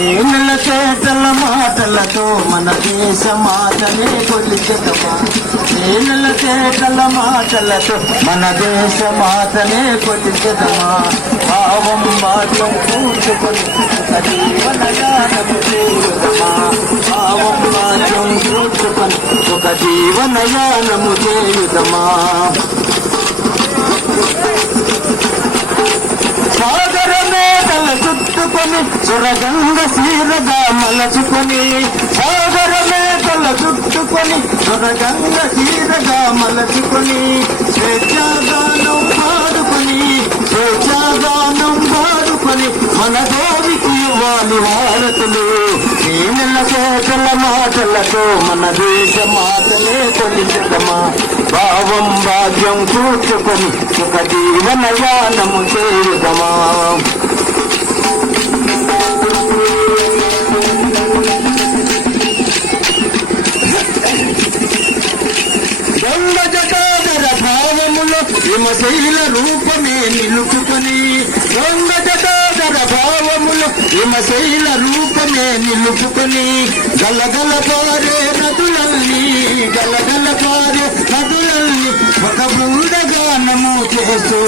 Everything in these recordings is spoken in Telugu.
ఏనుల చేతల మాటలతో మన దేశ మాటనే కొలిచెదమా. ఏనుల చేతల మాటలతో మన దేశ మాటనే కొలిచెదమా. భావం భాగ్యం కూర్చుకొని ఒక జీవనయానము చేయుదమా. భావం భాగ్యం కూర్చుకొని ఒక జీవనయానము చేయుదమా. సాగర మేటల చుట్టుకొని సురగంగ సీరగా మలచుకొని. సాగర మేటల చుట్టుకొని సురగంగ సీరగా మలచుకొని. స్వేచ్ఛాగానం పాడుకొని స్వేచ్ఛాగానం పాడుకొని మన దేవికి ఇవ్వాలి భారతులు. ఏనుల చేతల మాటలతో మన దేశ మాటనే కొలిచెదమా. భావం భాగ్యం కూర్చుకొని సుఖ జీవనయానము చేయుదమా. గంగ జటాధర భావములో హిమశైల రూపమే నిలుపుకొని. గంగ జటాధర భావములో హిమశైల రూపమే నిలుపుకొని. గలగల పారే నదులల్ని గలగల పారే నదులల్ని ఒక బృందగానము చేస్తూ.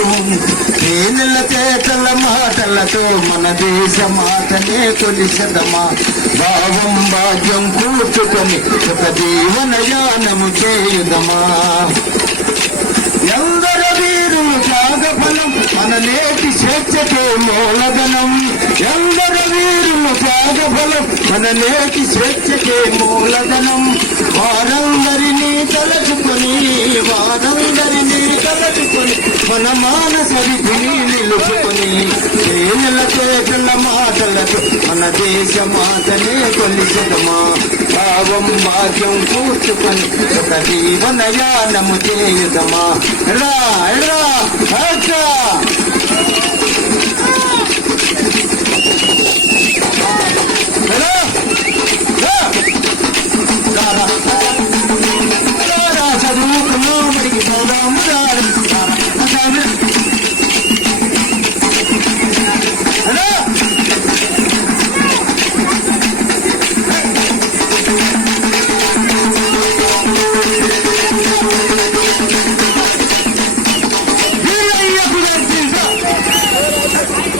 ఏనుల చేతల మాటలతో మన దేశ మాటనే కొలిచెదమా. భావం భాగ్యం కూర్చుకొని ఒక జీవనయానము చేయుదమా. ఎందర వీరులు త్యాగఫలం మన నేటి స్వేచ్ఛకే మూలధనం. ఎందర వీరులు త్యాగఫలం మన నేటి స్వేచ్ఛకే మూలధనం. వారందరినీ తలచుకొని వారందరినీ తలచుకొని మన మానస విధిని నిలుపుకొని. ఏనుల చేతుల మాటలతో మన దేశ మాటనే కొలిచెదమా. భావం భాగ్యం కూర్చుకొని ఒక జీవనయానము చేయుదమా. రా రా అచ్చా చదువుకున్నాం మడికి పోదామురా.